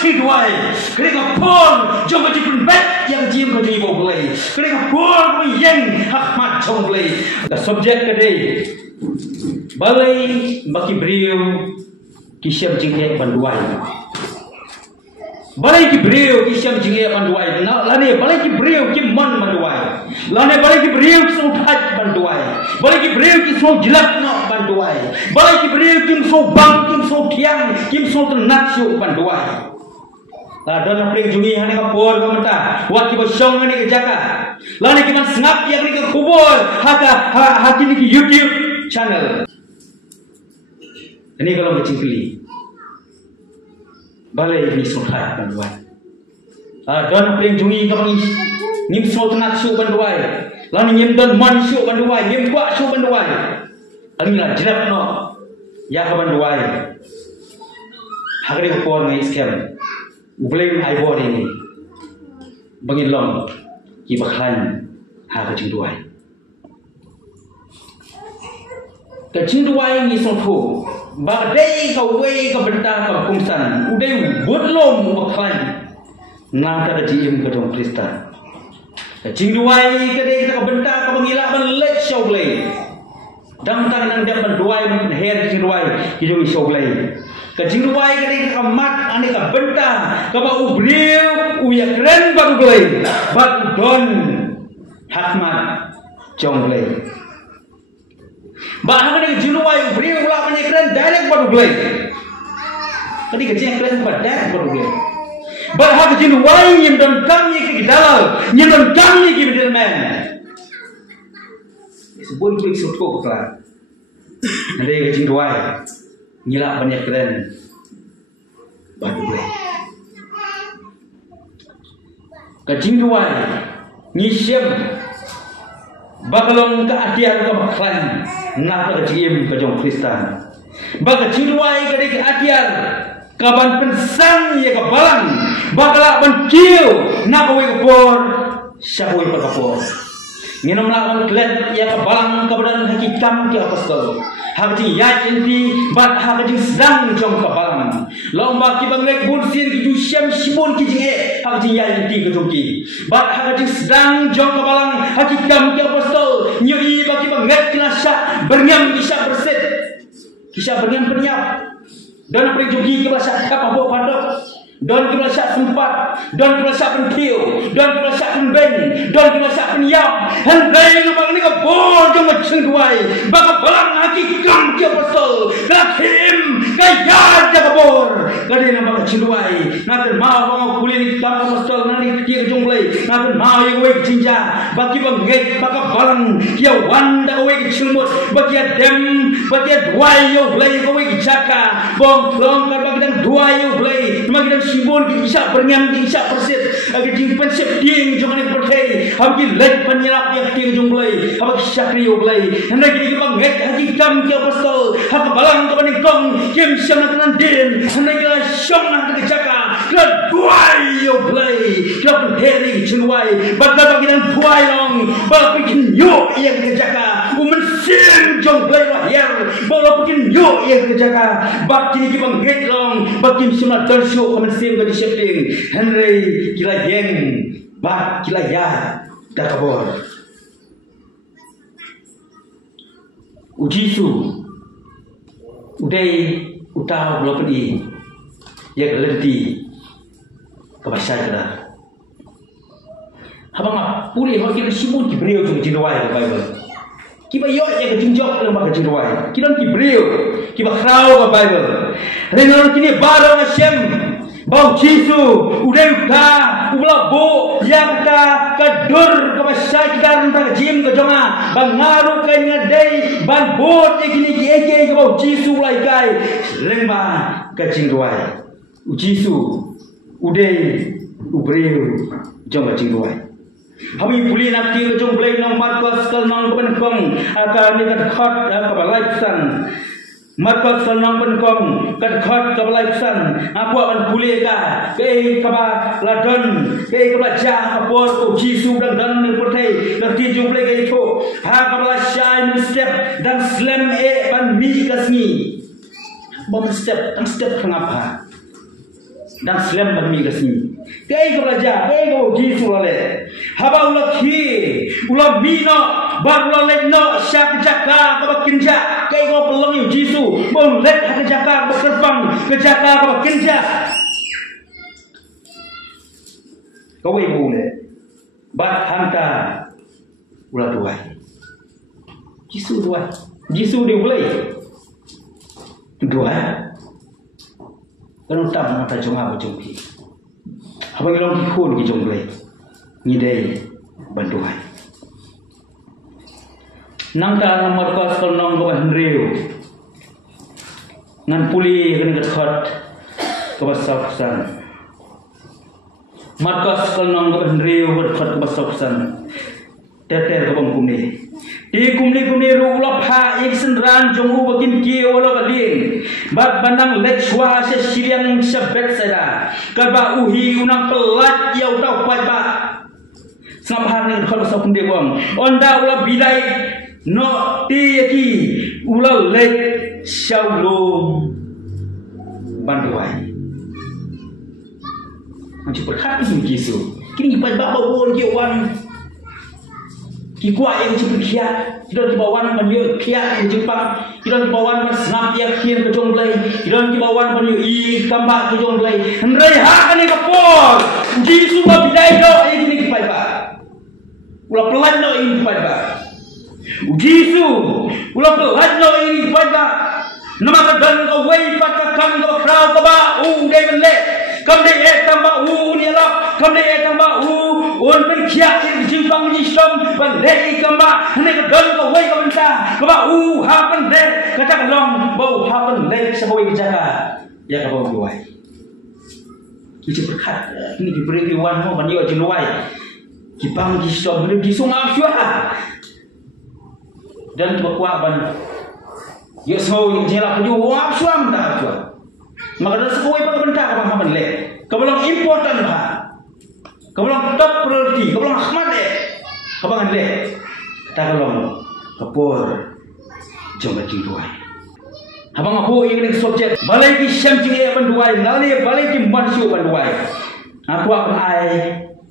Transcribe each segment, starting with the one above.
ching duai kerana pon jom ke jipun bet yang jim ke jibo boleh kerana pon ko yang hakmat jom boleh subjek kade balai baki beriu kisam jingke banduai balai ki beriu kisam jingke banduai lane balai ki beriu ki man banduai lane balai ki beriu ki utat banduai balai ki beriu ki so jilat no banduai balai ki beriu ki so bang ki so tiang ki so tenak so banduai dan apa yang jungi hani kapur kamata wak ki bosong hani ke jaka lane ki man snap yang ni ke kubur hati ni ki YouTube channel ini kalau macam keli balai ni sohat banduai dan apa yang jungi kapang ngim so tenak so banduai lane ngim dan man so banduai ngim kuat so banduai alila jelat no ya ka banduai hagri kapur ngai scam Ublem ai body ni bangin long ki bakhan ha ka jingduai ka jingduai ni song thu ba dei ka wei ka benta ka kumsan udai bodlom bakhan na ka jim ka dong krista ka jingduai ka dei ka benta ka bangila ban lek shoglei dam tang nang jam ban duai mun her jingduai ki jong shoglei Kajingduai kini kamat ane ka benta kaba ubriu uya keren baru glei bat don hakmat jonglei ba hangane kajingduai ubriu ula mane keren direct baru glei tadi kajing keren ba direct baru glei ba ha kajingduai nyim don kami ki dalal nyim don kami ki middleman sebut big sotko kla ade kajingduai Nila banyak keren baru boleh kajing duai ngisem bakalong keadian ke baklan nak kajim ke jong Kristen bakajing duai ke keadian kaban pensang ya ke balang bakala benciu nak kowe kepor syahoi perkapor nginum lawan klet ya ke balang kebadan hakikam ke apostol Hati ya inti bat hati sedang jom kabalang lomba ki banglek bursin ki jusyam sibun ki jinge hati ya inti ke joki bat hati sedang jom kabalang hati kam ki apostol nyui baki banglek kinasa bernyam kisah berset kisah bernyam pernyap dan apa joki ki bahasa apa bo padok don ki bahasa sempat don ki bahasa pentiu don ki bahasa penbeng don ki bahasa penyam hendai ngomong ni ke bol jom maceng duai baka balang haki kam ki apostol kakim kaya jaga bor kadi nama kecilwai nakan mau kulin kam apostol nani ki jonglei nakan mau we jinja baki banget baka balang kia wanda we cilmut baki dem baki duai yo blai we jaka bong long kan baki dan duai yo blai baki dan sibon ki isa bernyam ki isa persit agi jing pensep ding jongan pertai hagi lek penyerap yang ki jonglei hagi syakri yo blai hendak ki banget hagi kam ki apostol hak balang ka baning kim siang nak din hendak ki syong nak ki jaka ke duai yo blai ke heri cilwai baka bagi dan duai long baka bikin yo yang ki jaka umen sim jong blai lahir baka bikin yo yang ki jaka bak kini ki banget long bakim simna dalsyo kamen sim ka disipling henry kila yeng bak kila ya dakabor ujisu udai utah belum pedi ya kelenti kebasai kena habang pulih hok kita simun ki brio tu jinwai ke bible ki ba yo ya ke jinjok dalam baka jinwai ki dan ki brio ki ba krau ke bible renal kini barang Hashem bau Jisu udai utah ubla bo yang ta kadur kebasai kita rentang jim ke jonga bangaru ke ngadai ban bot kini ki eke ke bau Jisu lai kai lemba ke jinwai Jisu udai ubreu jong jinwai Hami puli nak ti jong blai nang Markus kal nang ben kong aka ni kat khat ka balai san Markus kal nang ben kong kat khat ka balai san aku akan puli ka ke ka ladon ke ka ja apor ko Jisu dan ni pertai nak ti jong blai ke itu ha ka balai shine step dan slam ban mi kasni bom step tang step kenapa dan Islam bermi kesini. Kei ko raja, kei ko Yesus lale. Haba ulah ki, ulah bino, bar ulah lekno, syak jaka ko kinja. Kei ko pelong Yesus, bon lek ke jaka ko terbang, ke jaka ko kinja. Kau ibu le, bat hanta ulah tuai. Yesus tuai, Yesus dia boleh tuai. Kalau tak mata jonga berjumpi, abang ilong kikun kijonggle, ngidei bantuan. Nang ta nang markas kolong ko Henryu, ngan puli kena kekhot ke basausan. Markas kolong ko Henryu kekhot ke basausan. Teter ko kumni. Di kumni ru ulah pha ik senran jongu bakin ki wala balin. Bat bandang lechwa se siliang sebet sada. Karba uhi unang pelat ya utau pai ba. Sangap hari khol sa kumde bom. Onda ulah bidai no ti ki ulah lek syaulo banduai. Macam berkat ni kisu. Kini pai ba bawon ki wan Kikuat yang cepat kiat, kita di bawah mana kiat di Jepang, kita di bawah mana snap yang kian ke jonglai, kita di bawah mana kambak ke jonglai. Henry hak ni kapor, Yesus bidai do ini kipai ba, ulah pelan do ini kipai ba. Yesus, ulah pelan do ini kipai ba. Nama kedan kau wei patakan kau krau kau ba, dai bele, kam dai tambah ni lah, kam dai tambah on berkiat di Jepang Islam balai kamba hanya kedon kau wei kau benda kau hapen deh kata long bau hapen deh sebagai jaga ya kau bau luai kita berkat ini diberi riwan mau banyak di luai Jepang Islam beri di sungai syuah dan berkuat ban ya semua jelah punya wah suam dah syuah maka dah sebagai benda kau hapen deh kau belum important lah. Kau bilang top priority, kau bilang Ahmad kau bilang tak kalau kapur jangan cintuai. Abang aku ingin subjek balai ki syamcing banduai, nali balai ki mansyu banduai. Aku akan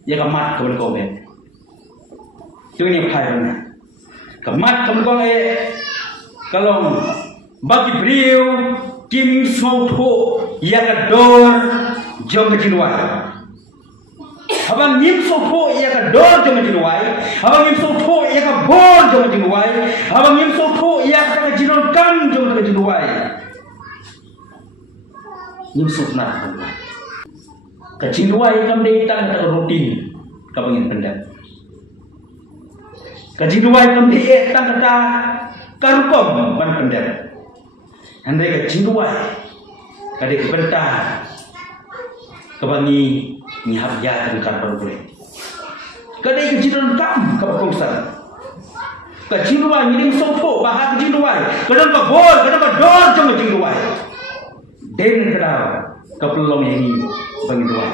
ya kamat kau kau ben. Itu ni apa yang kamat kau kalau bagi beliau Kim Soto ya kedor jangan cintuai. Abang ngim sopo ia ka dor jong jinuai, abang ngim sopo ia ka bor jong jinuai, abang ngim sopo ia ka jinon kam jong jinuai. Ngim sopna ka jinuai kam dei tan ka rutin ka pengin pendak. Ka jinuai kam dei tan ka karukom ban pendak. Andai ka jinuai ka dei bentah ka bangi nyahap ya dengan berbule. Kadai kejiran kam kapakongsan. Kejiruan ini sopo bahag kejiruan. Kadang kabor, kadang kador jong kejiruan. Den kadang kapelong ini bagi dua.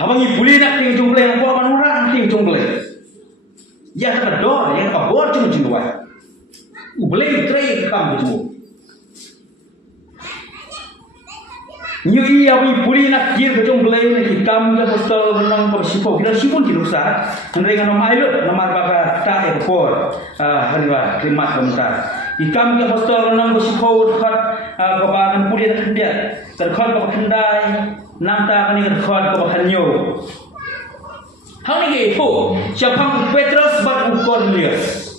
Abang ibu nak ting jumble, aku akan orang ting jumble. Ya kador, ya kabor jong kejiruan. Ubelai tray kam kejiruan. Nyui awi puli nak kir kejong belai ni kam ke postal menang ke sipo kita sipun di nusa mereka nama ayo nama bapa tak ekor hanwa terima komentar ikam ke postal menang ke sipo dekat kebangan puli nak dia terkot ke kendai nanta kini terkot ke hanyo hal ni itu siapa Petrus bat Cornelius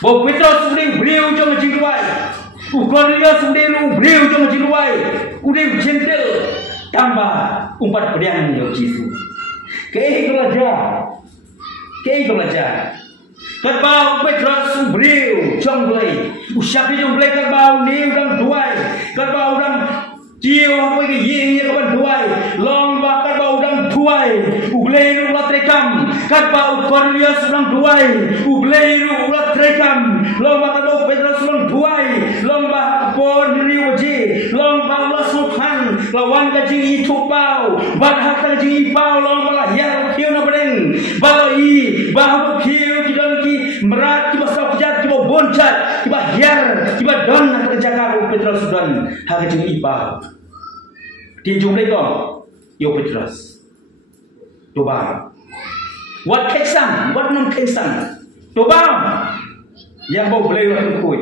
bo Petrus beliau jom jiwai Cornelius beliau jom jiwai udah gentle tambah umpat pedang Yesus. Kei belajar. Kerbau Petrus beliau jonglai. Usap jonglai kerbau ni orang duai. Kerbau orang jiu apa ke ye kawan duai. Lomba kerbau orang duai. Ublai ulat rekam. Kerbau Cornelius orang duai. Ublai ulat rekam. Lomba kerbau Petrus orang duai. Lomba kapor diri waji. Lomba ulat sultan. Lawan kaji itu pau. Badhak kaji pau. Lomba lah ya kieu na bereng. Balai bahu kieu kidan ki merat kiba sakjat kiba boncat kiba hiar kiba don kerja kau Petrus dan hak kaji ipau. Dia jumlah kau, yo Petrus. Coba. Wat kesan, wat non kesan. Coba. Yang bau boleh orang kui.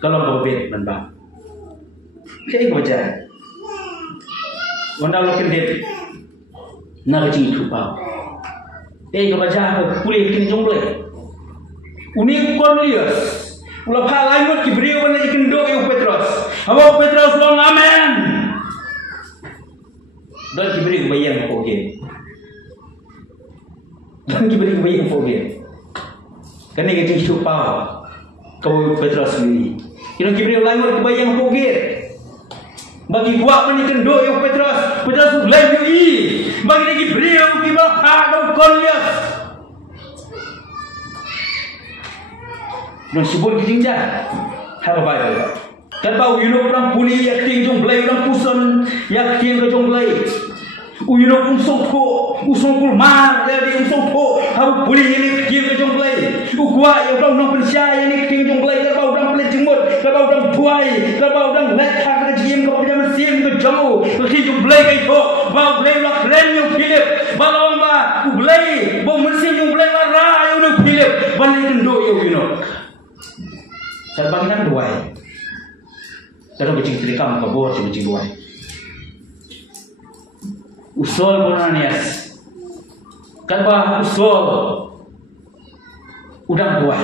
Kalau kau bet menbang. Kayak kau jalan. Wanda lo kendit. Nak cing tupa. Kau baca kuliah kini jumlah. Uni Cornelius. Ulah palai mut kibrio wana ikendo yo Petrus. Hawa Petrus long amen. Dan kibrio bayang poge. Dan kibrio bayang poge. Kani ke tupa. Kau Petrus ni. Kira kibrio lai mut bayang poge. Bagi buat pani kendo yo Petrus. Petrus lai yo i. Bagi lagi kibrio kibah ha Cornelius. Mensibul kijingja, apa baik? Kalau Europe orang puli, yang tinggal belai orang pusan, yang tinggal jong belai. Europe usung kulmar, jadi usung ko, haru puli ini tinggal jong belai. Ukwa yang orang percaya ini tinggal jong belai. Kalau orang pelit jemut, kalau orang buai, kalau orang letak kerjim, kalau orang mesin ke jamu, kalau jong belai itu, bau belai orang keren yang Philip, balong ba, belai, bau mesin yang belai lara yang Philip, balai kendo yang Europe. Terbangan dua. Terus bicing terikam kabur bicing dua. Usul Bonanias. Kalba usul. Udang dua.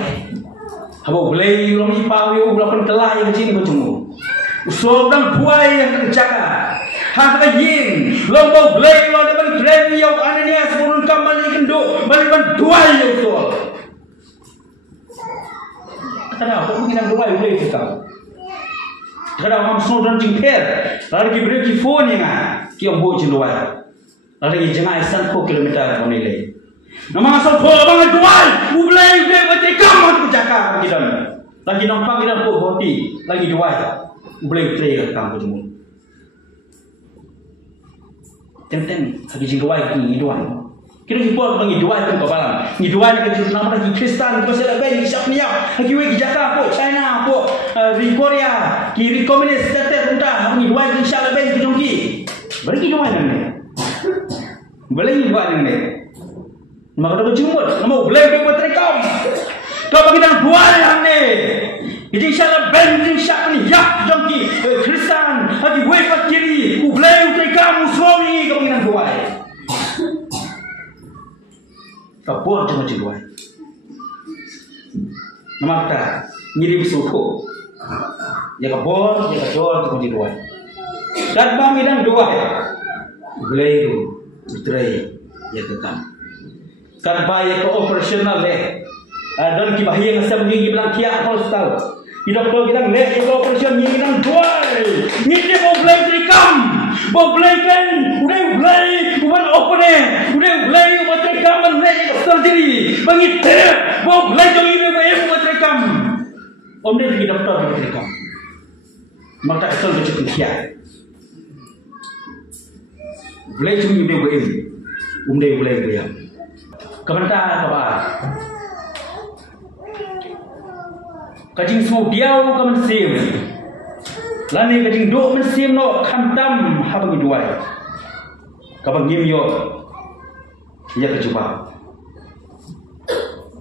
Habo boleh ulang ipau yo ulang kelah yang bicing bercungu. Usul udang dua yang terjaga. Hak lagi. Lombok boleh lo depan keren yo Ananias turun kembali kendo balikan dua yo usul. Kenapa? Kau mungkin dua boleh kita. Kenapa kamu sudah jengkel? Lalu kita beri phone yang kita buat jenuai. Lalu kita jangan isan 4 kilometer menilai. Nama asal phone bang dua, boleh berarti kamu tu jaga kita. Lagi nampak kita buat boti, lagi dua, boleh berarti kamu tu. Tentang lagi jenuai ini dua. Kita import bagi dua itu kabalan. Ni dua ni kita nama lagi Kristen, kita sudah bagi siap niat. Lagi we Jakarta, po China, po di Korea, kiri komunis kita entah. Ni dua itu insyaAllah bagi kita jumpi. Bagi dua ni. Bagi dua ni. Maka kita berjumut. Nama boleh kita terekam. Kau bagi dan dua yang ni. Jadi insyaAllah bagi insyaAllah ni. Ya jumpi Kristen. Lagi we pas kiri. Boleh terekam suami kau bagi dan dua. Kabur cuma dua. Nama kita ngirim suku. Ya kabur, ya kacor cuma dua. Dan kami dan dua. Boleh itu, utrai ya kekam. Karena bayar ke operasional le. Dan kibahia ngasam ni bilang kiak kau tahu. Doktor kita le ya operation ni bilang dua. Ni dia boleh dikam. Boleh kan? Udah boleh, bukan opener. Udah boleh buat rekam lagi surgery. Bagi terap, boleh jadi boleh buat rekam. Om dia pergi doktor buat rekam. Maka asal macam kia. Boleh cuma dia boleh. Dia boleh dia. Kementar apa? Kajing semua biau kamen sim. Lani kajing do mensim no khantam habang dua. Kabang ngimyo. Ia kecuba.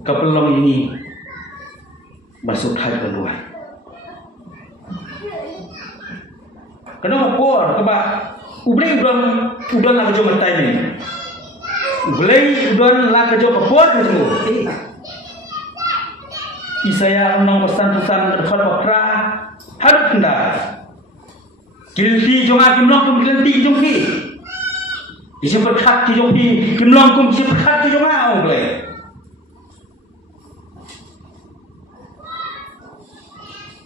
Kapelong ini masuk hal kedua. Kenapa por kebak? Ublay udan lah kecuba mentai ni. Ublay udan lah kecuba por kecuba. Isaya unang pesan-pesan berkhotbah pra harus hendak. Kilti jonga kimlong kum kilti jongki. Isi berkat ki jongki kimlong kum isi berkat ki jonga boleh.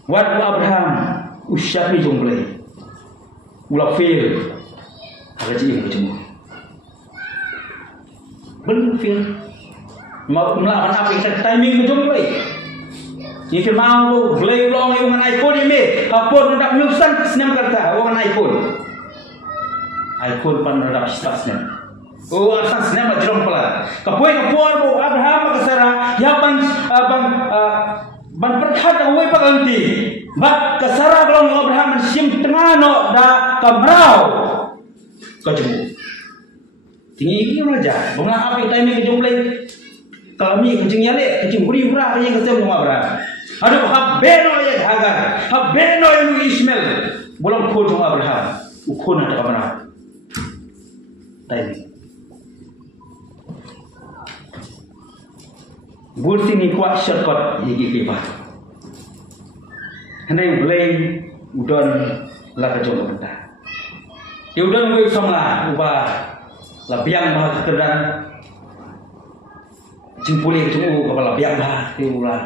Wat Abraham usyapi jong boleh. Ulah fail. Ada cik macam ni. Ben fail. Mau melawan apa kita timing jong boleh. Jika mau boleh ulang dengan iPhone ini, iPhone hendak menyusun senam kata orang iPhone. iPhone pan hendak senam. Oh, asal senam macam pula. Kapoi bu Abraham kesara, ya ban perkat awai paganti. Bak kasara kalau Abraham sim tengah no da kamrau kajemu. Tinggi aja. Bunga api time ke jumlah. Kalau mi kecing yale kecing buri murah yang kesem Abraham. Aduh habeno ya Hagar, habeno yang Ismail. Belum ko jong Abraham. Ukon ada kamera. Time. Bursi ni kuat shortcut yigi kipa. Hendak boleh udon lah kejong benda. Ya udon gue somlah ubah lah biang bah kedan jimpuli kejong kepala biang bah tiulah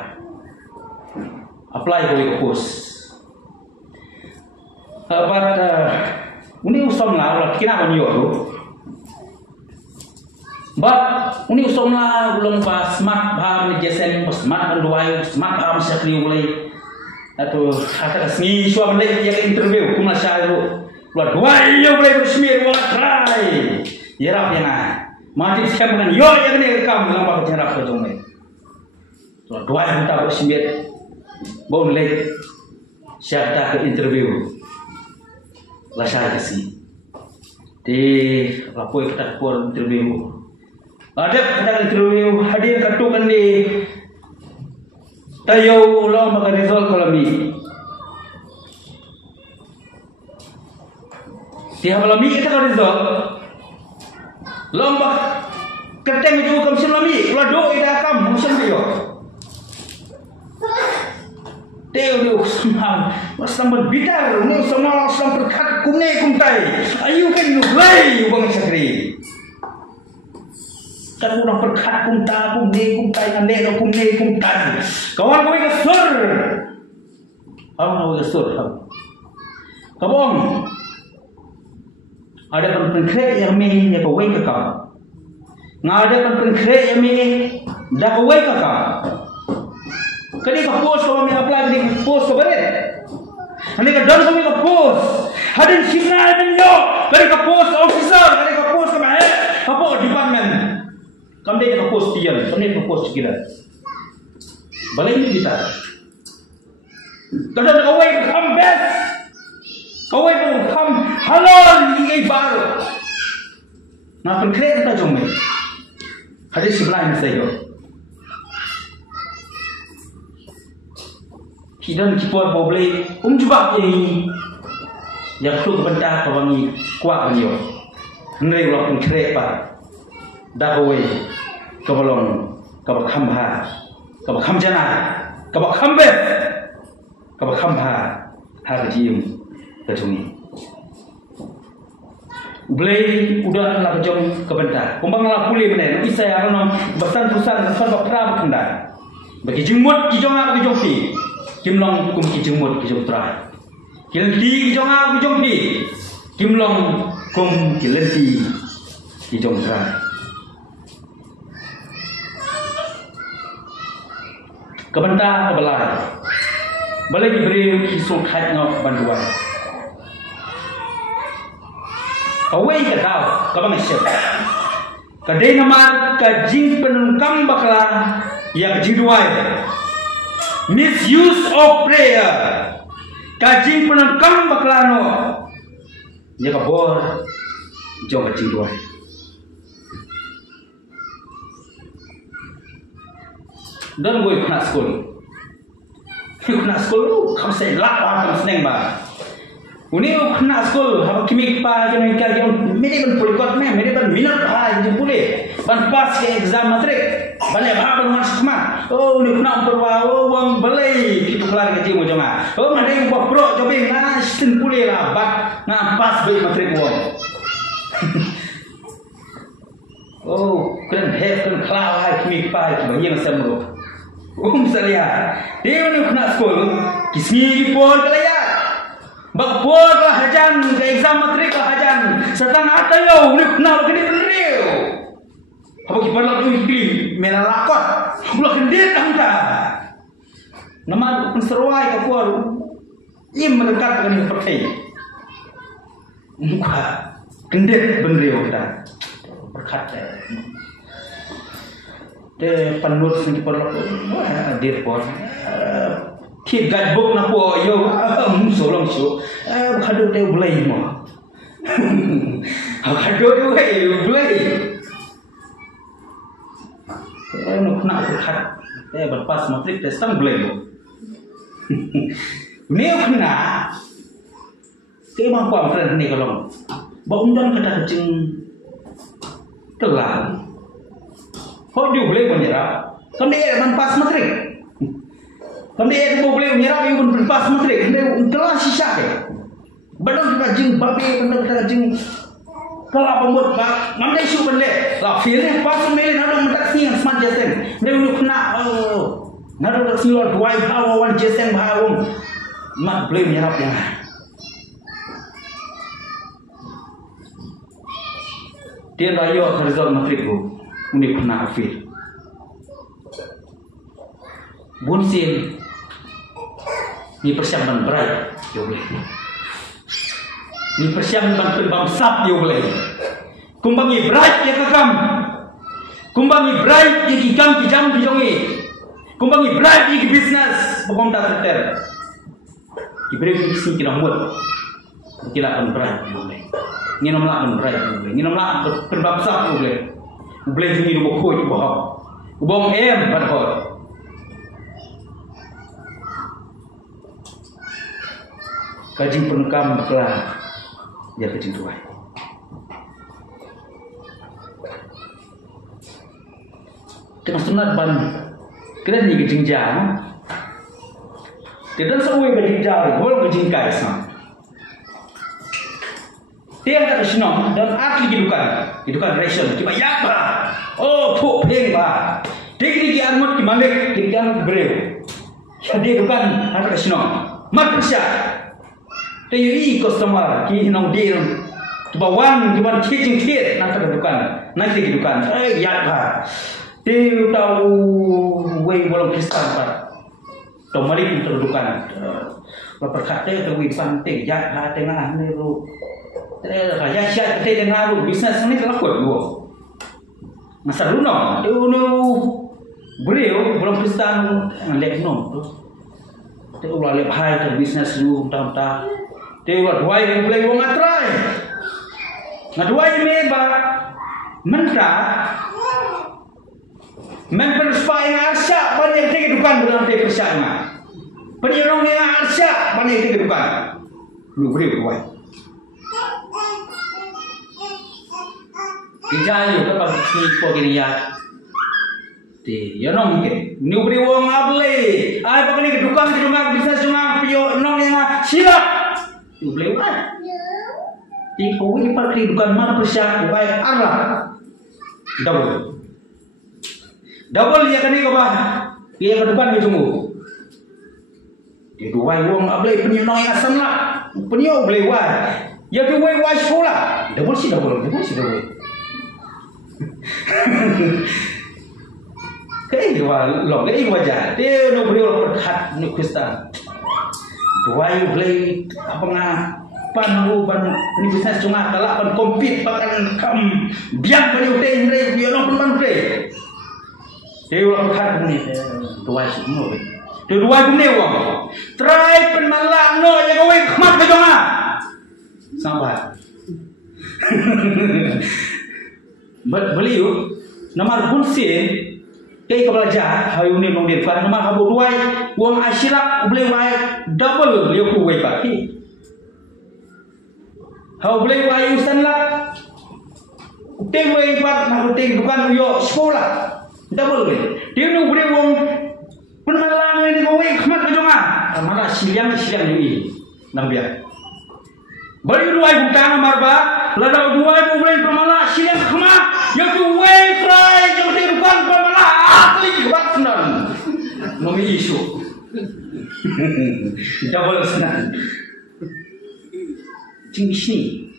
apply gue kepus. But uni usam lah kena banyo tu. But uni usam lah belum pas smart bah ni jesen smart banduai smart bah syakri boleh. Atau kata kesini suam lagi yang interview kumla syaru luar dua yo boleh bersmir wala try yerap yang mati siapa dengan yo yang ni rekam lampak jerap ke jomai luar dua yang tak bersmir bau lagi siapa ke interview lah saya kesini di lapor kita pun interview ada kita interview hadir katukan di tayo ulang maka result kalami. Tiap kalami kita kan result. Lomba keteng itu kamu selami. Kalau do ida kamu musim dia. Tayo dia semua masam berbitar. Ni semua masam berkat kumne kumtai. Ayu kan nuglai bang sakri. Kan orang berkat kumtai nganero kumtai. Kawan gue kesur. Kawan gue kesur. Kabong. Ada pengkrek yang mi yang kawai ke kau. Ngada pengkrek yang mi dah kawai ke kau. Kali ka post kalau mi apply di post ke balik. Ani ka don kami ka post. Hadin signal menyo. Kali ka post officer, kali ka post ke mana? Apa department? Kami ka post tiyan, kami ka post kira. Balik ni kita. Kadang kawai ka come best. Kawai ka come halal ni baru. Na pengkrek kita jomai. Hadis sebelah ini saya. Kidan kipor boleh jubak ini. Yang tu kepentar kawangi kuat beliau. Hendak ulah pengkrek pak. Dah kawai kabalong kabakam ha, kabakam jana, kabakam bet, kabakam ha, kejim kejungi. Boleh udah lah kejung kebentar. Kumbang lah pulih benar. Nanti saya akan besar pusat besar bakra berkendar. Bagi jemut kijong aku kijong ti, kimlong kum kijemut kijong terakhir. Kilenti kijong aku kijong ti, kimlong kum kilenti kijong terakhir. Kebentar kebelar. Balik diberi kisah khatnya bantuan. Kawai ke tahu, kabang syek. Kadai namar kajing penungkam bakla yang jiduai. Misuse of prayer. Kajing penungkam bakla no. Ya kabor, jauh kajing duai. Dan gue kena sekolah. Kena sekolah, kamu saya lapar kamu seneng bah. Uni kena sekolah, apa kimik pa, kena kaya, mede ban polikot meh, mede ban minat pa, jadi boleh. Ban pas ke exam matrik, banyak apa dengan semua. Oh, uni kena perwa, oh uang belai, kita kelar kecil macam mana. Oh, mana yang buat pro, coba nah, sen boleh lah, bat, nah pas beli matrik uang. Oh, kena have, kena kelar, kimik pa, kita yang semua. Misalnya, dia ni kena sekolah, kismi pun kelaya, bakpor lah hajan, ke exam matrik lah hajan, setang ada yo, ni kena begini beriu. Apa kita perlu pilih, mana lakot, ulah kendit anda. Nama penseruai kapur, im mendekat dengan partai. Muka kendit beriu kita, berkata. Dia penut sendiri perlu hadir pun khi guidebook na po yo so long so khadu te blai mo khadu te blai no khna khat te berpas matrik te sang blai mo neu khna ke mang kwam tren ni kalong bong don kata kecing telan ho ju blai menyerap kan dia berpas matrik Kami itu boleh menyerap ibu berpas menteri, kami telah sisa ke. Benar kita jeng babi, benar kita jeng kalau pembuat bak, ngambil isu benda. Lah filmnya pas melin ada mendak siang smart jasen. Mereka kena, nado tersilat dua hawa jasen bahawam, mak boleh menyerap yang. Dia rayu result menteri ku, ini kena fil. Bunsin. Ni persiapan berat, yo boleh. Ni persiapan berbangsa, yo boleh. Kumbangi berat ya kakam. Kumbangi berat ya kikam kijam kijongi. Kumbangi berat ya bisnes, bukan tak terter. Kiberi bisnis kita buat. Kita akan berat, yo boleh. Nginom lah berat, yo boleh. Nginom lah berbangsa, yo boleh. Boleh jadi dua koi bohong. Bohong pada Kajing penukam berkelah ya kajing tuai. Tengah sunat ban kita ni kajing jam. Kita semua kajing jam, bol kajing kai sam. Dia tak senang dan asli hidupan ration. Cuma ya ba. Oh puk peng ba. Teknik armut di malik kita beriu. Jadi bukan ada senang. Mat persia. Tayui customer ki hinong deal bawan cuman cicing cit nak kedudukan nanti kedudukan ya ba dia tahu way belum Kristen pak to mari kedudukan berkata tu win santai ya ha tengah ni lu ya syat kita tengah lu bisnes ni telah kuat lu masa lu no beliau belum Kristen lek no tu ulah lek hai ke bisnes lu entah Dewa dua yang boleh wong atrai. Ngadua ini ba mentah memperspai arsya banyak kehidupan dalam persyarat. Penyerong yang arsya banyak kehidupan. Lu boleh buat. Dijayu ke pas ni pokoknya ya. Ya nong ke. Lu boleh wong able. Ai pakai kehidupan di rumah bisa cuma pio nong yang silap. You boleh buat. Ibu ini pada kehidupan mana persiapan baik Allah. Double dia kan ni kau bah. Dia ke depan dia tunggu. Dia dua uang boleh penyunai asam lah. Penyau boleh buat. Ya dua uang sekolah. Double. Kaya dua log ini wajah. Dia nak boleh berkat nak Kristen. Dua boleh apa ngah panhu ban ni bisnes cuma kalau ban kompet pakan kam biang beli utang ni biar orang pun mandre. Dia orang berkat ni dua semua. Dua gune uang. Try penmalang no yang kau kemat ke joma. Sampai. Beliau nama bunsin. Kay kabalaja hayu ni nong dia kan nama habu duai uang asyirak boleh wai double dia ku wai pati hau boleh wai usan lah uteng wai pat nak uteng bukan yo sekolah double wai dia nu boleh uang penalang ni wai khmat kejonga mana siang ni nang biar bari duai bukan marba lada duai boleh pemala siang khmat yo ku wai try jo dia bukan pemala asli waknan nomi isu double senan jing sini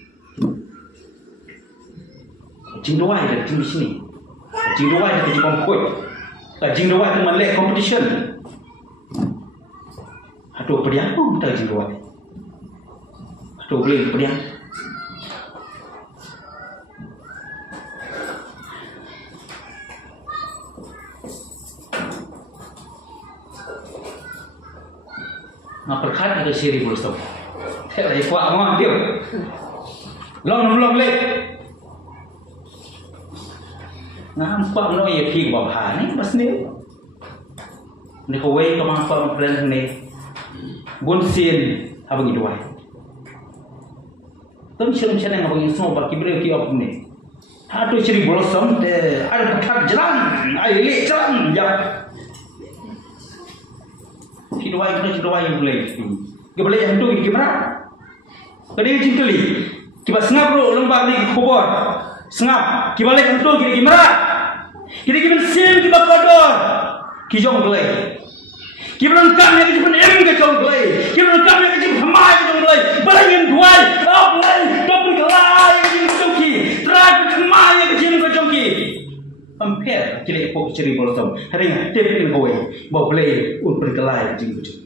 jing dua ada jing sini jing dua ada jing kompet jing dua itu malek competition aduh pediang pun tak jing dua aduh boleh pediang perkat ada siri bolso. Hei kuat ngomong dia. Long lek. Nampak no ye pi bapa ni pas ni. Ni ko wei ko mang pa plan ni. Bun sin abang itu wai. Tom siram siram abang semua baki beri ki op ni. Hatu siri bolso te ada perkat jalan. Ai lek jalan ya. Kidwai boleh. Kita boleh hentu di kamera. Tadi cinculi. Kita sengap bro lembab ni kubur. Sengap. Kita boleh hentu di kamera. Kita sen kita kodor. Kijong boleh. Kita lengkap ni kita em ke jong boleh. Kita lengkap ni kita hamai ke jong boleh. Boleh yang duai. Boleh. Topun kelai ke jong ki. Terapi hamai ke jong ki. Hampir kira pok ceri bolong. Hari ni tepin kowe. Boleh berkelai jing kucing.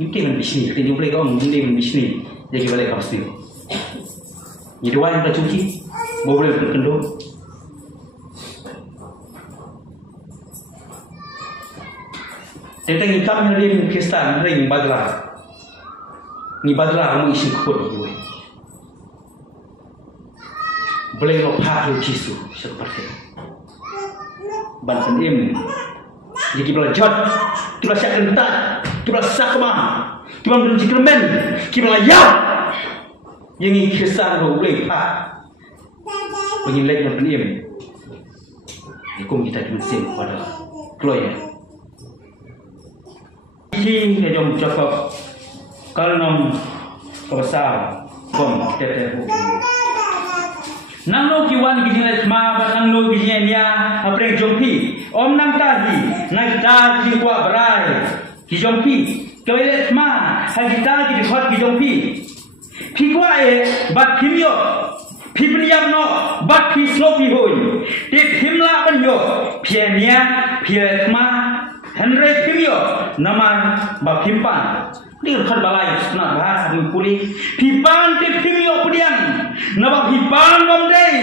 Kita yang bisnis, kita boleh kau mungkin yang bisnis. Jadi boleh kau sendiri. Jadi wajib kita cuci. Boleh berkendor. Tentang ikam yang Kristen, ring badra. Ni badra kamu isi kuat gue. Boleh lepas lu kisu seperti banten im. Jadi kita jod, kita siap kentat, kita sakma, kita berjanji kermen, kita yap. Yang ini Kristen lu boleh pak. Pengilai banten im. Hukum kita dimensin pada keluarga. Ini kejom cakap kalau nom kebesar, kom teteh. Nang lo kiwan kijingan ma nang lo kijingan ya apreng jompi om nang tahi nang tahi kuat berai kijompi toilet ma hagita ki khot kijompi pi kuat bat phimyo phimliam no bat phi slopi hoi te phimla ban yo phiania phia ma henry phimyo naman ba phimpan ni khot balai na ba ni puli phipan te phimyo pudian nabak hipan bomdei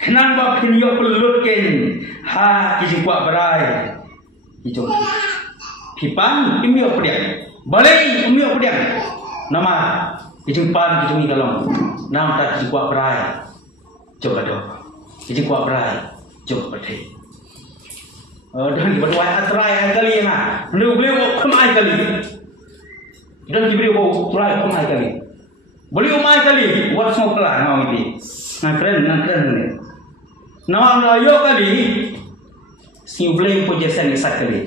kenang bak pinyo pelut ken ha kijing kuat berai kijong hipan imyo pedian balai imyo pedian nama kijing pan kijing galong nam ta kijing kuat berai coba do kijing kuat berai coba pedi dan berdua atrai kali na nu beliau kemai kali dan beliau atrai kemai kali. Boleh umai kali, buat semua pelan mau ini. Keren ni. Nama Melayu kali, si boleh punya sen isak kali.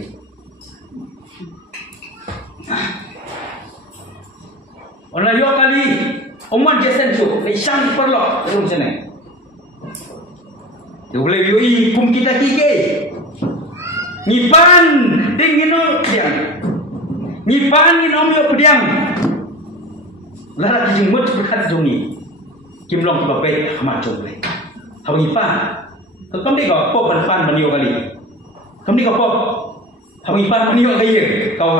Melayu kali, umat jesen tu, isang perlo, macam mana? Tu boleh yui kum kita tiga. Nipan tingino diam. Nipan ni om yo pediam. Lara kijing mut berkat jongi. Kim long bape hama jomle. Hawi pa. Kam di ko pop pan manio kali. Kam di ko pop. Hawi pan manio kali. Kau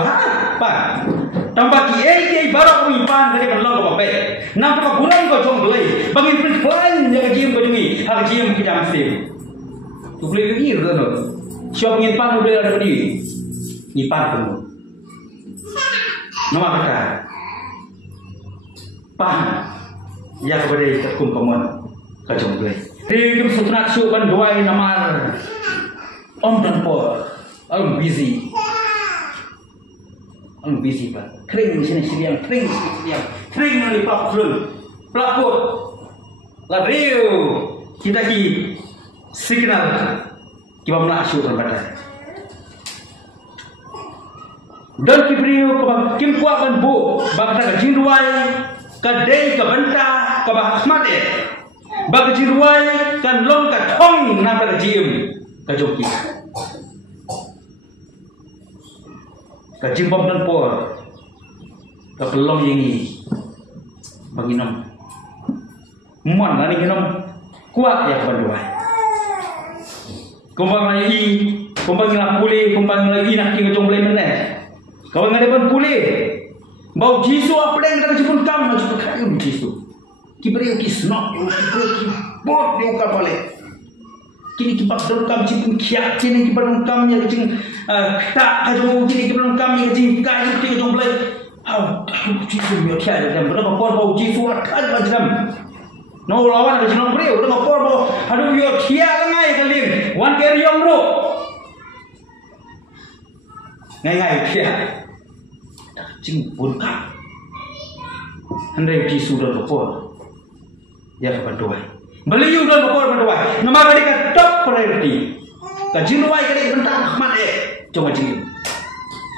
pa. Tambah ki barok hawi pan kali kan long bape. Nam ko bulan ko jomle. Bangin pun klan jaga jim ko jongi. Ha jim ki jam sim. Tu boleh ir dono. Siap ngin pan udah ada di. Ni pan pun. Nama kata. Paham ya kepada terkum pemuan kacau boleh. Hidup setelah suban dua namar om dan po, om busy pak. Kering sini siliang, kering nanti pelakut, labriu kita ki signal kita menasuk terbatas. Dan kibriu kim kuakan bu, bangsa kejinduai. Kadai ke benta ke bahasmate bagi jiruai kan long ka thong na ka jim ka joki ka jimbom dan por ka pelong yengi bagi nom mon lani nom kuat ya berdua kumbang lagi kumbang pulih kumbang lagi nak king jong boleh meneh kawan ngade pulih bau jisu apa yang kita jemput tam macam kayu jisu. Kiberi kisnok, kiberi bot yang kapal. kini kibat dorkam cipun kiat kini kibat dorkam ya kecing tak kaju kini kibat dorkam ya kecing kayu kecing jom belai jisu ya kiat jam berapa por bau jisu akan macam no lawan kecing no beri berapa por bau aduh ya kiat ngai kali wan keri yang bro ngai kiat kecing burka hendak jisu berapa por ya kapan doa beli you dan bakor berdoa. Nama mereka top priority. Kajinuai kali bentang mat cuma cini.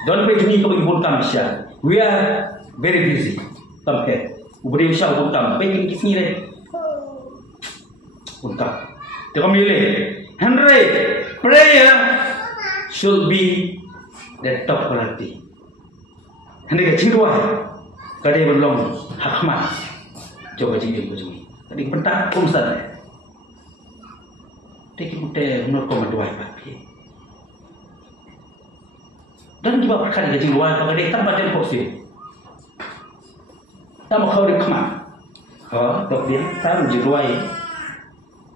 Don't pay me kau ibu tam siya. We are very busy. Tamke. Uberi siya ibu tam. Pay kisni le. Unta. Teka milih. Henry, prayer should be the top priority. Henry kajinuai kali belum hakmat. Coba cini ibu cini. Tadi bentang kumsat. Teki mute menurut komandoi pakai. Dan juga perkara gaji luar kalau dia tak baca posisi. Tak mau kau rekam. Dok dia tak menjadi luar.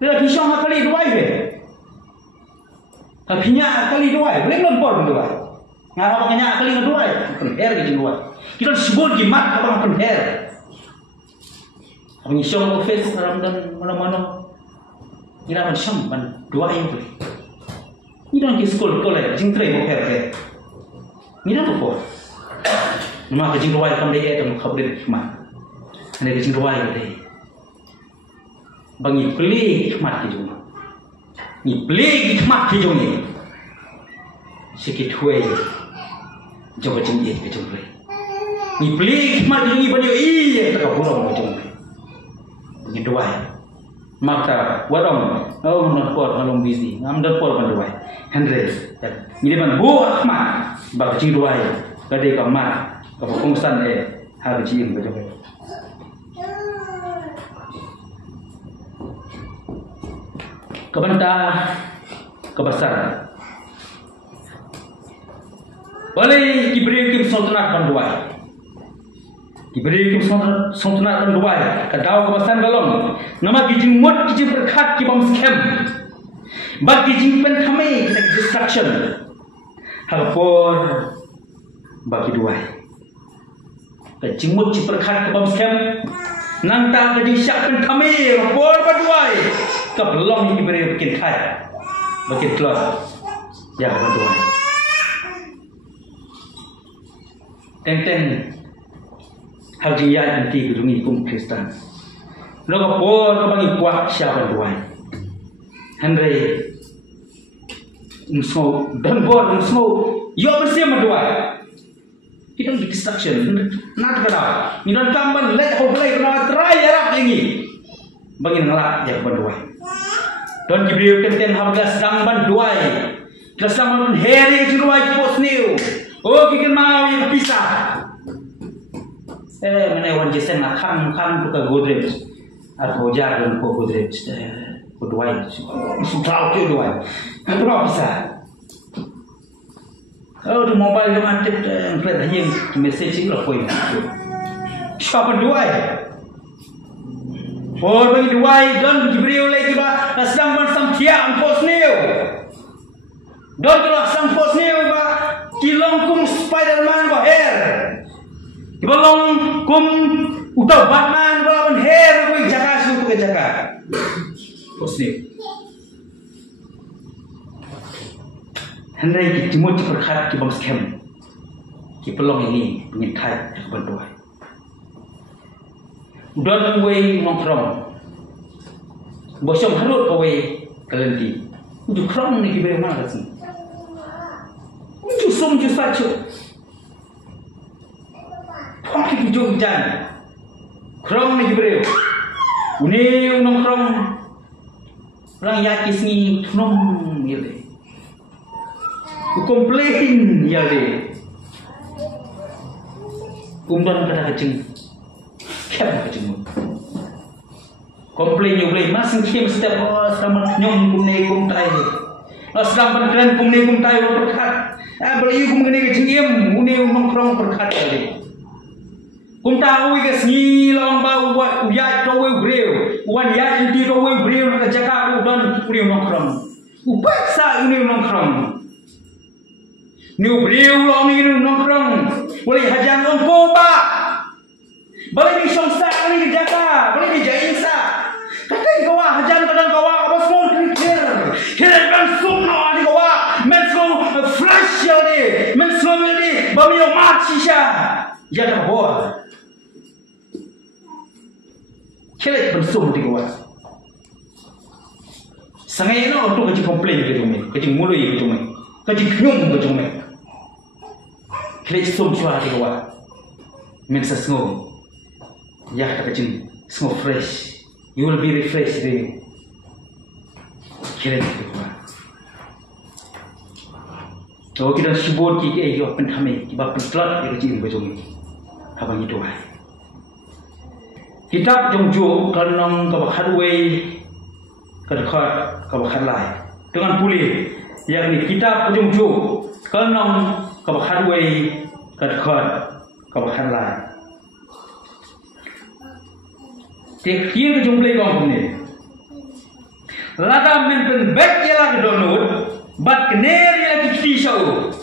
Dia kisah kali luar je. Kapinya kali luar, boleh lompor luar. Ngapa kanya kali luar? Penher gaji luar. Kita sebut gimat orang penher. Mengisong ko Facebook dan mana-mana. Ina macam dua yang tu. Ina ke sekolah kolej jingtrai mo per. Ina tu po. Nama ke jingtrai kam dia tu khabar hikmat. Ane ke jingtrai dia. Bangi peli hikmat ke jong. Ni peli hikmat ke jong ni. Sikit huai. Jong jing ke jong. Ni peli hikmat ke jong ni banyo iya tak burung ke jong. Dua, maka warong, menopor malung busy, menopor bandoi, Henry, ini ban bu Ahmad, bak cing dua, kadai kamar, kapungsan harus cing betul. Kebentah, kebesaran, boleh diberi kim sultanat bandoi. Diberi sultanat dan dua, kadau kebasan galong. Nama kijing mut kijing berkat kibam scam. Bak kijing pen kami destruction. Halpor bagi dua. Kijing mut kijing berkat kibam scam. Nanta kijing syak pen kami halpor berdua. Kabelong diberi bikin kaya, bikin telur. Ya berdua. Tenten. Hajian nanti gedungi kum Kristen. Lalu por kebangi kuat siapa dua. Henry, semua dan por semua. Yo bersih berdua. Kita di destruction. Nak kena. Ni dan kamban lek hoblai kena try arab ini. Bagi ngelak ya berdua. Don Jibril kenten harga sedang berdua. Kita sama hari jiruai pos new. Oh kita mau yang pisah. Menewan jesen nak kam buka Godrej atau jalan po Godrej Godwai sudah okey Godwai apa bisa di mobile dengan kereta yang message itu apa siapa Godwai bagi Godwai dan Jibril lagi bah sedang bersam tiang pos new dan kalau sang pos new bah kilongkum Spiderman bah Ibalong kum utau Batman balawan her kui jaka suku ke jaka. Posisi. Henry Timot berkat ki bang scam. Ki pelong ini pengintai berdua. Don way nongkrong. Bosom harut kowe kelenti. Uju krong ni ki bere mana sih. Uju som ju sacu. Pakai hijau hujan, kerong ni beriu, uni unong kerong, orang yakis ni tunong yale, komplain yale, kumdan kena kecing, kem kecing, komplain yale, masing kem setiap sama nyom kumne kumtai, sedang penekran kumne kumtai berkat, beli kumne kecing uni unong kerong berkat yale. Kum tahu ke sini long bau buat uyat kau beriu, wan yat inti kau beriu nak jaga dan beriu nongkrong. ini nongkrong. New beliau long ini nongkrong. Boleh hajar long koba. Boleh di songsa boleh dijaga, boleh dijainsa. Kadang kawa hajar kadang kawa apa semua kerikir. Kira kan semua di kawa. Men semua flash ni, men semua ni bami yang mati sya. Ya tak boleh. Kira kan semua di kawa. Sangai no tu kaji komplain ke jomai, kaji mulai ke jomai, kaji nyum ke jomai. Kira semua di kawa. Men semua. Ya tak kaji semua fresh. You will be refreshed day. Kira itu kuat. Kalau kita sebut kita itu penthame, kita pentelat kita ciri berjumpa. Apa itu ay? Kitab jongjo kalau kabahadway kadang kabahadlay dengan pulih. Yang ni kitab jongjo kalau kabahadway kadang kabahadlay. Tekian kejumpai kau ni. Lada men back ialah kedonor, bat kener ialah kiti show.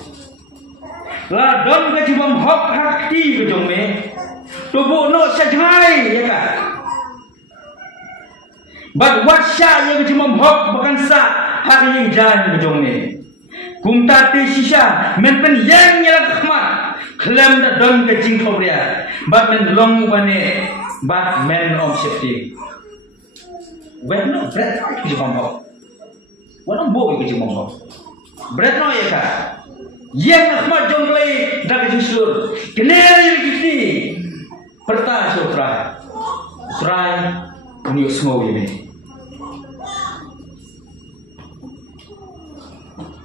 La don kejumam hok hakti kejumpe, tubuh no sejai ya kan. Bat wasya yang kejumam hok bukan sa hari yang jalan kejumpe. Kumta te sisa men pen yang ialah khmat, kelam dah don kejing kau dia. Bat men long bane. But men of safety. When no bread no kerja mampu. Wana boy kerja mampu. Bread no ya kan. Yang Ahmad jonglai dah kerja seluruh. Kenal kita. Pertah sutra. Try ni semua ini.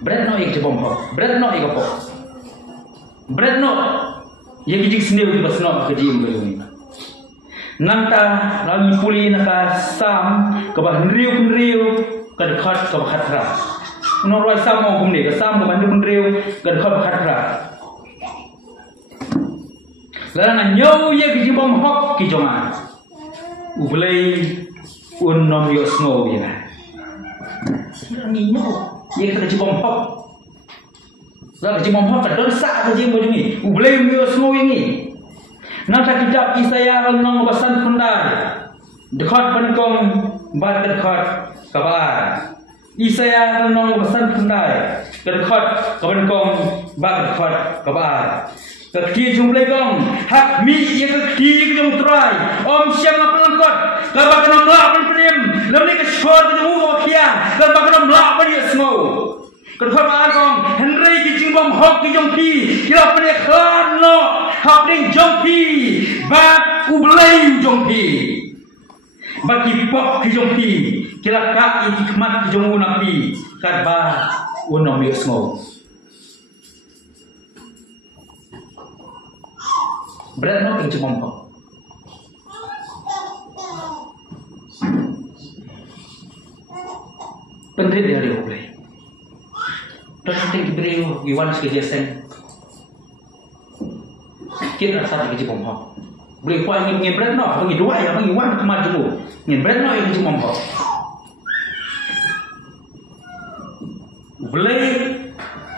Bread no ya kerja mampu. Bread no ya apa? Bread no. Ya kerja sendiri bas no kerja ini. Nanta lagi puli naka sam kabah nriu kadkhat kabah khatra noroi sam mo kumne ka sam kabah nriu kadkhat khatra lana nyau ye ki bom hok ki jonga ublei un nom yo smo ya ni nyau ye ka bom hok la ka bom hok ka don sa ka mo jungi ublei yo smo ni Nanta kitab Isaya nong basan fundar dekat penkong bat dekat kabar Isaya nong basan fundar dekat penkong bat dekat kabar Kaki jumlah kong hak mi ye kaki jom try om siang apa langkot kabak kena melak penpenim lemni keshor kejemu kawakia kabak kena melak pen semua Kedua kong Henry kijing bom hok kijong pi kira pen khlan no hak ding jong pi bat ublai jong pi bagi pok kijong pi kira ka hikmat kijong unapi kadba unom yo semua berat no kijing bom hok pendrit dari ublai terus kita beriu iwan sekejesen kita rasa kerja pompo boleh kuat ni ngebret no bagi dua ya bagi iwan kemat dulu ngebret no yang kerja pompo boleh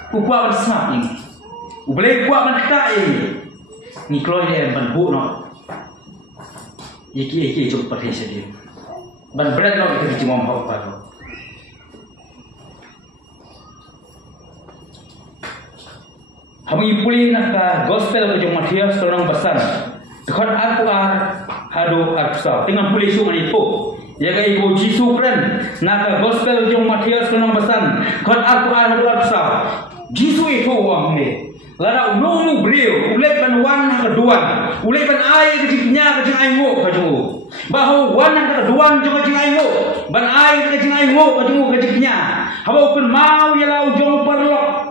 kuat bersama ini boleh kuat menkai ni keluar dia bantu no iki cukup perhatian dia ban berat no kerja pompo baru Kami pulih nak gospel ke jom Matius tolong pesan. Dekat Al-Quran hadu Al-Qur'an. Dengan pulih sungan itu. Ya kai ibu Jisu keren. Nak gospel jom Matius tolong pesan. Dekat Al-Quran hadu Al-Qur'an. Jisu itu wang ni. Lada unu beliau. Ulai ban wan kedua. Ulai ban ai keciknya kecik ai ngok kacu. Bahu wan kedua jom kecik ai ngok. Ban ai kecik ai ngok kacu keciknya. Habau pun mau ialah jom perlok.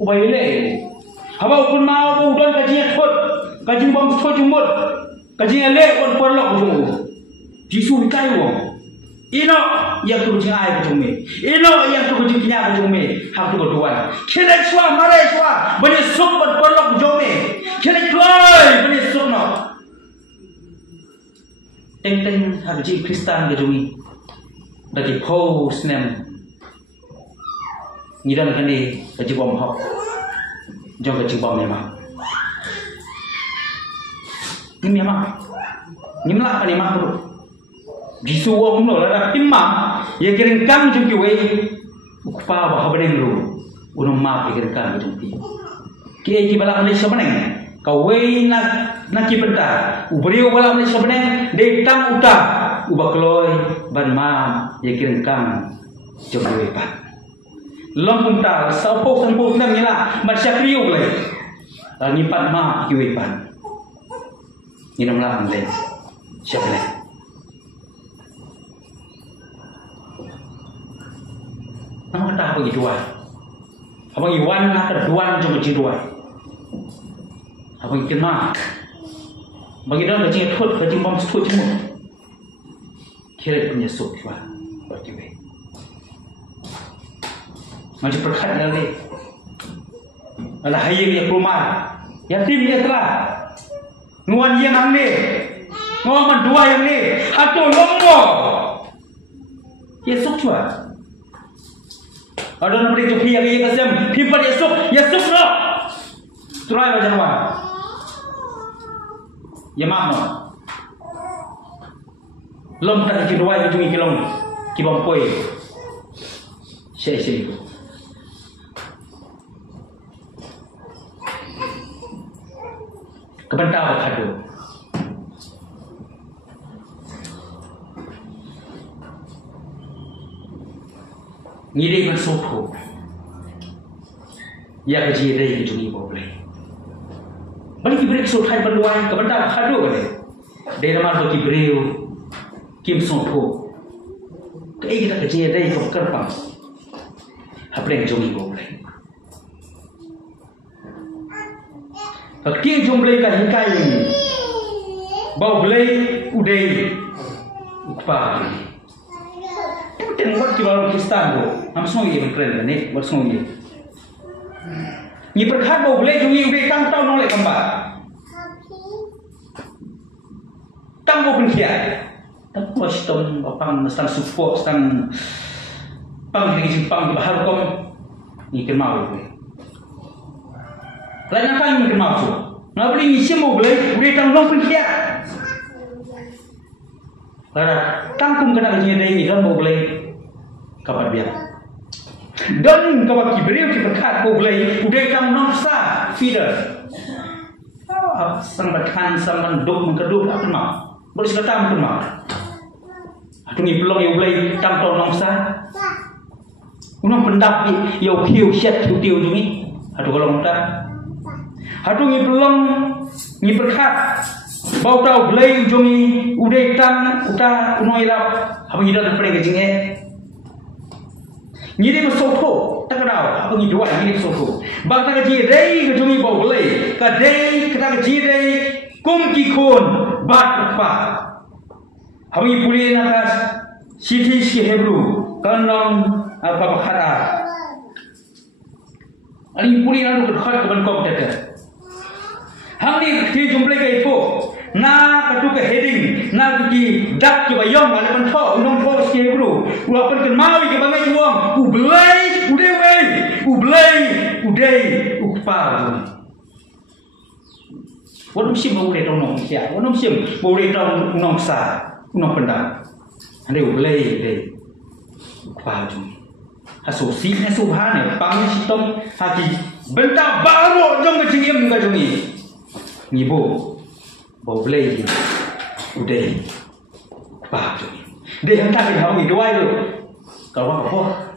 Ubaile, haba ukun mau udon kajian khot, kajian bom khot jumut, kajian le on perlok jumu. Jisu kai wong. Ino yang tu jing ai jume. Ino yang tu jing nya jume. Hak tu tuan. Kene swa mare swa, bani sok on perlok jume. Kene klai bani sok no. Teng hak jing Kristen ke jumi. Bagi post nem. ngidan kan di kaji bom hok jong kaji bom memang ini memang nimla kan memang tu jisu wong lo la timma ye kiring kang jung ki we ukpa ba habenen ru unum ma kiring kang jung ki ki balak ni sebeneng kau we na ki benta ubrio balak ni sebeneng de tang uta ubakloy ban ma ye kiring kang jung we pa long punta sa po kan po nam nila man sya kriu le ni pat ma ki we pan ni nam la le sya le nama kata apa gitu apa iwan nak keduan cuma jiduan apa kena bagi dah kecil thut kecil bom thut cuma kira punya sup juga bagi we macam perkat lagi alah hayang ya rumah yatim ya telah nuan yang angni ngomong dua yang ni hatu lombo ya sup juga ada orang beri tupi yang ia kasem, pimpan Yesuk lo. Turai macam apa? Ya maaf. Lom tak kira itu cumi kilong, kibom poi. Saya itu. Kebentar apa kado? Ngiri bersopo, ya kerja dari itu ni boleh. Balik kibrik sopai berluai kepada kado boleh. Dari mana bagi beriu, kim sopo, kei kita kerja dari kerpang, apa yang jomli boleh. Kaki jomli kah hingkai ini, bau boleh udai, upah. Tengok kibar Pakistan tu, ham semua ini berkeren ni, bersemua ini. Ni perkhat bau boleh jungi ubi kang tau nolak gambar. Tang bau penkia, tang bos tom opang stan support stan pang lagi Jepang di bahar kom ni kemau ubi. Lain apa yang kemau tu? Ngapa ni isi bau boleh ubi tang bau penkia? Lara tangkum kena kerja dari ni kan bau boleh. Kabar biar. Dan kabar kiberiu kiberkat boleh udah kamu nongsa feeder. Sang berkan sang menduk mengkeduk apa mau? Boleh sekata apa mau? Aduh ni pelong yang boleh tam tau nongsa. Unang pendap yang kiu siat kiu tiu ni. Aduh kalau muda. Aduh ni pelong ni berkat. Bau tau boleh ujungi udah tam uta unang ilap. Apa ni dah terperih kecingnya? Ini bersopo, tak kenal apa ni dua ini bersopo. Bang tak kerja day kejungi bau boleh, kadai kita kerja day kum kikun bat apa. Apa ni pulih nakas Siti Hebrew kanong apa bahara. Ani pulih nalu kerja keban kom tete. Hang ni kerja jumlah ke itu. Na katu ke heading na ki dak ki bayong ale ban tho unong tho si Hebrew ula pen ken mawi ke bangai wong ublei udei ukpa wonum sim boleh tong nong sia wonum sim boleh tong nong sa unong pendam ande ublei dei ukpa tu haso si ne subhane pang si tong haki benta baro jong ke cingim ka jongi ngibo bau boleh udah apa tu dia hantar ke hang dua tu kalau apa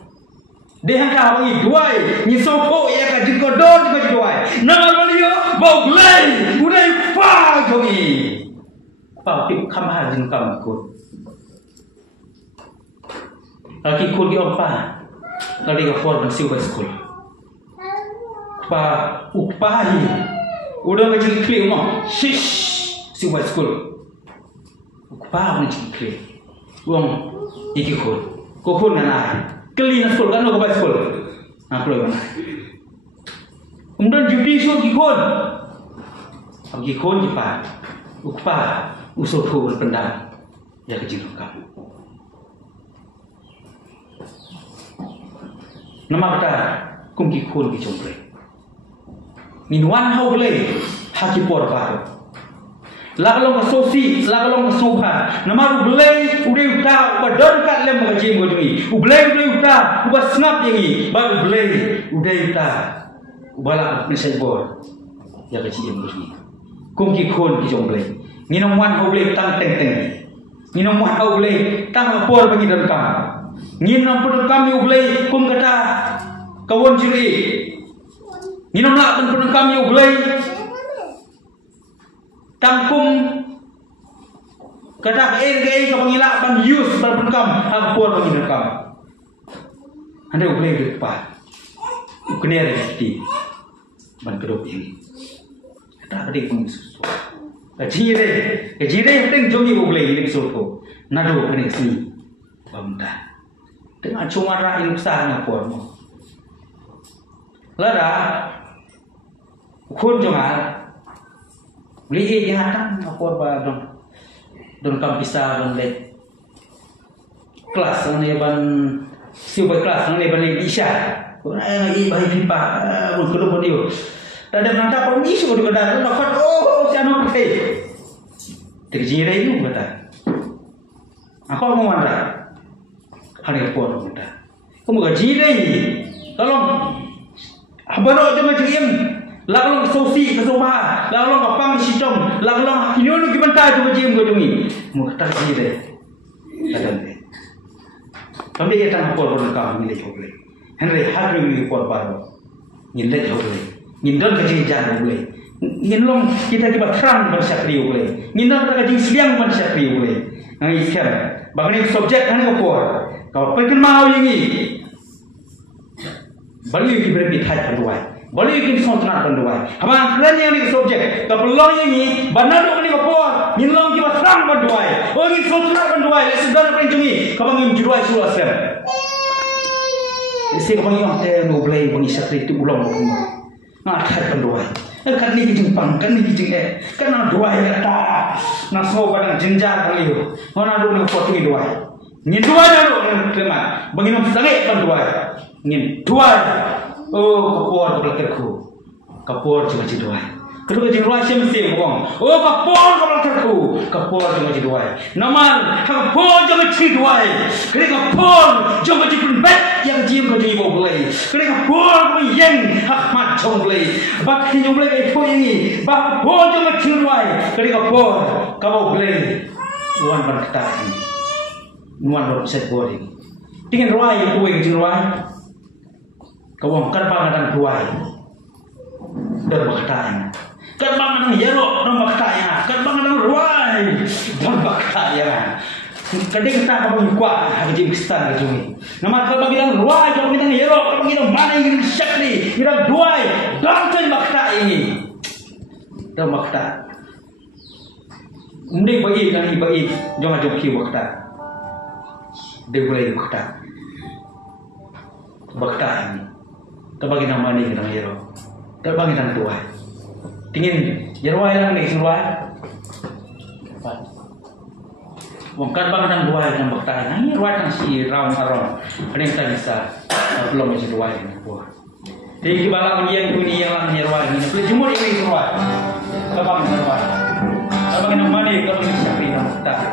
dia hantar hang dua ni sopo ya ka jikodon ka dua nama dia bau boleh udah apa tu ni apa tip kamar jin kam ikut lagi ikut dia apa lagi ke for silver school apa upah ni udah macam clear mah shish silver school apa ni cakap uang ikut kau nana keli nak school kan lo kau school nak lo mana kemudian judicial ikut kita apa usul tu berpendam ya kecil kamu nama kata kumki khun ki chombre minuan hau le haki por ba lagalong ka sosi lagalong ka soba nama ublei ude uta badon kat lem ka jim godmi ublei ude uta uba snap yangi ba ublei ude uta ubala mesej bor ya ka jim godmi kumki khun ki chombre nginom wan hau le tang teng teng nginom wan hau le tang por bagi dan kam nginom pun kami ublei kum kata kawon ciri nginom la pun kami ublei tangkum kata ke pangila ban use ban kam hak por bagi dan kam ande ublei depan ukne resti ban kedop ini kata adik pun susu kejire teng jogi ublei ini susu nado kene sini bamda dengan cuma ra inusahnya por mo lara kun jongal beli yang hatang por ba don kampisa don le kelas ne ban siu kelas ne ban isya ai bai pipa bun kudu bon dio ada nanta por ni su kudu kada no kan oh si anu pe terjire itu kata aku mau mandra hari por kata kamu gaji deh tolong abano jangan cium lagalong sosi kesoba lagalong apang sistem lagalong kinyo gimana tu cium godungi mau kata cium kata deh kami kita por kami le jogle Henry hari ini por baru nginde jogle ngindon kaji jan jogle ngindong kita tiba terang bersakri jogle ngindon kita kaji siang bersakri jogle ngai siang bagani subjek kan por kalau pekin mau ini balik diberi thai panduai balik ini sontra panduai abang keren yang ini subjek kapelong ini banado ini kapor minlong kita serang panduai oh ini sontra panduai sudah pencungi kabang ini juruai sulah ser isi kabang yang teh noblei bani sakri itu ulang ngat thai panduai kan ni kijing pang kan ni kijing kan na duai kata na so badang jenjar kali yo ngona do ni potri duai ni duai na terima banginom sangai panduai ngin duai oh kapor cuma ci duai kedua ci duai sim wong oh kapor cuma ci duai naman kapor cuma ci duai kene kapor cuma ci pun bet yang jim ko ji bo boleh kene kapor ko yen hak mat chong boleh bak ki nyom boleh ko ini bak kapor cuma ci duai kene kapor ka bo boleh nuan ban kata nuan ro set body tingin ruai ko wi ci ruai kawang karbang adang duai dan bakhtanya karbang adang yero dan bakhtanya karbang adang ruai dan bakhtanya kadang kita kabang kuat haji kistan kejungi nama karbang adang ruai karbang adang yero karbang adang mana yang syakri adang duai dan kan bakhtanya ini dan bakhtanya mending bagi kan bagi jangan joki bakhtanya dia boleh bakhtanya kabagi nama ni kita hero, kabagi nama tua. Tingin jerwai lang ni jerwai. Wongkan bang nama tua yang bertahan. Ini jerwai kan si raung. Ada yang tak bisa belum bisa jerwai ni tua. Di bala unian yang lang jerwai ni. Boleh jumur ini jerwai. Kabagi jerwai. Kabagi nama ni kabagi siapa yang bertahan.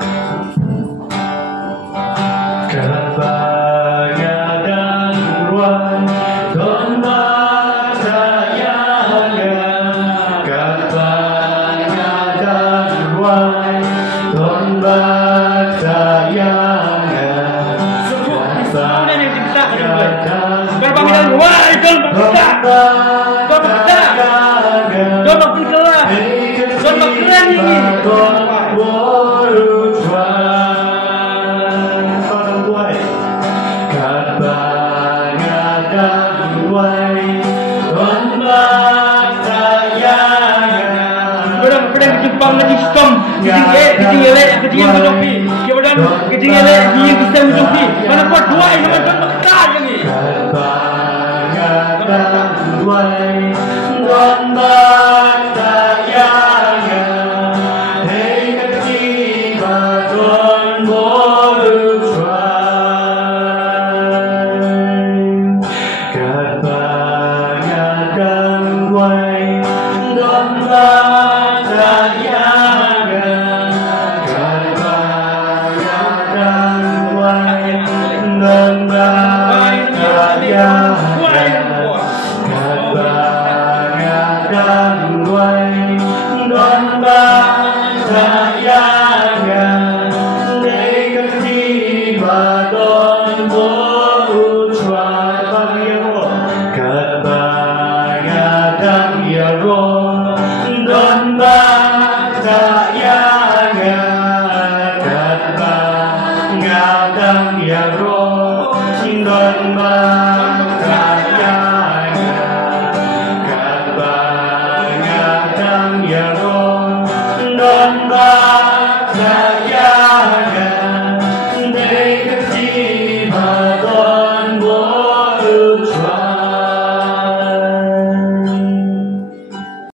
Kejing ele, dia bisa mencuci. Mana kuat dua, nama